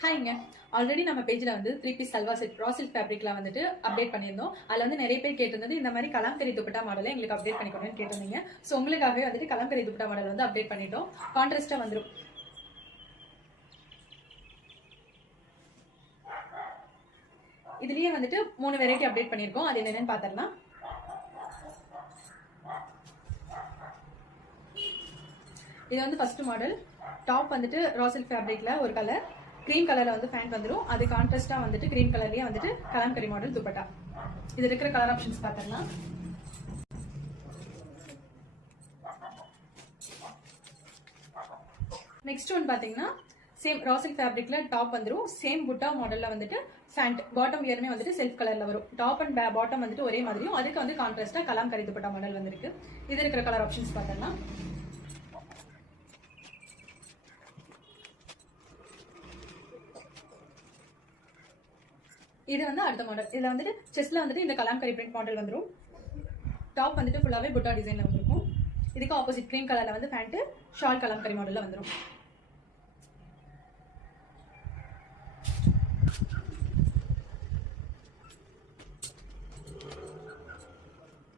ஹாய்ங்க. Already நம்ம பேஜ்ல வந்து 3 piece salwar set raw silk ஃபேப்ரிக்ல வந்துட்டு அப்டேட் பண்ணியிருந்தோம். அதுல வந்து நிறைய பேர் கேட்டிருந்தது இந்த மாதிரி கலாம்கரி துப்பட்டா மாடலை எங்களுக்கு அப்டேட் பண்ணிக்கணும்னு கேட்டிருந்தீங்க. ஸோ உங்களுக்காகவே வந்துட்டு கலாம்கரி துப்பட்டா மாடல் வந்து அப்டேட் பண்ணிட்டோம். கான்ட்ராஸ்டா வந்துடும். இதுலயே வந்துட்டு 3 வெரைட்டி அப்டேட் பண்ணியிருக்கோம். அது என்னன்னு பாத்திரலாம். இது வந்து ஃபர்ஸ்ட் மாடல். டாப் வந்துட்டு ரா சில்க் ஃபேப்ரிக்ல ஒரு கலர், கிரீம் கலர்ல வந்து பேண்ட் வந்துடும். அது கான்ட்ராஸ்டா வந்துட்டு கிரீம் கலர்லயே வந்துட்டு கலாம்கரி மாடல் துப்பட்டா. இது இருக்கிற கலர் ஆப்ஷன்ஸ் பாத்திரலாம். நெக்ஸ்ட் ஒன் பாத்தீங்கன்னா சேம் ரா சில்க் ஃபேப்ரிக்ல டாப் வந்துடும். சேம் புட்டா மாடல்ல வந்துட்டு பேண்ட் பாட்டம் வியருமே வந்துட்டு செல்ஃப் கலர்ல வரும். டாப் அண்ட் பாட்டம் வந்துட்டு ஒரே மாதிரியும் அதுக்கு வந்து கான்ட்ராஸ்டா கலாம்கரி துப்பட்டா மாடல் வந்திருக்கு. இது இருக்கிற கலர் ஆப்ஷன்ஸ் பாத்திரலாம். இது வந்து அடுத்த மாடல். இதுல வந்துட்டு செஸ்ட்ல வந்துட்டு இந்த கலாம்கரி பிரிண்ட் மாடல் வந்துடும். டாப் வந்துட்டு ஃபுல்லாவே புட்டா டிசைன்ல வந்துருக்கும். இதுக்கு ஆப்போசிட் கிரீம் கலர்ல வந்து பேண்ட், ஷால் கலாம்கரி மாடல்ல வந்துடும்.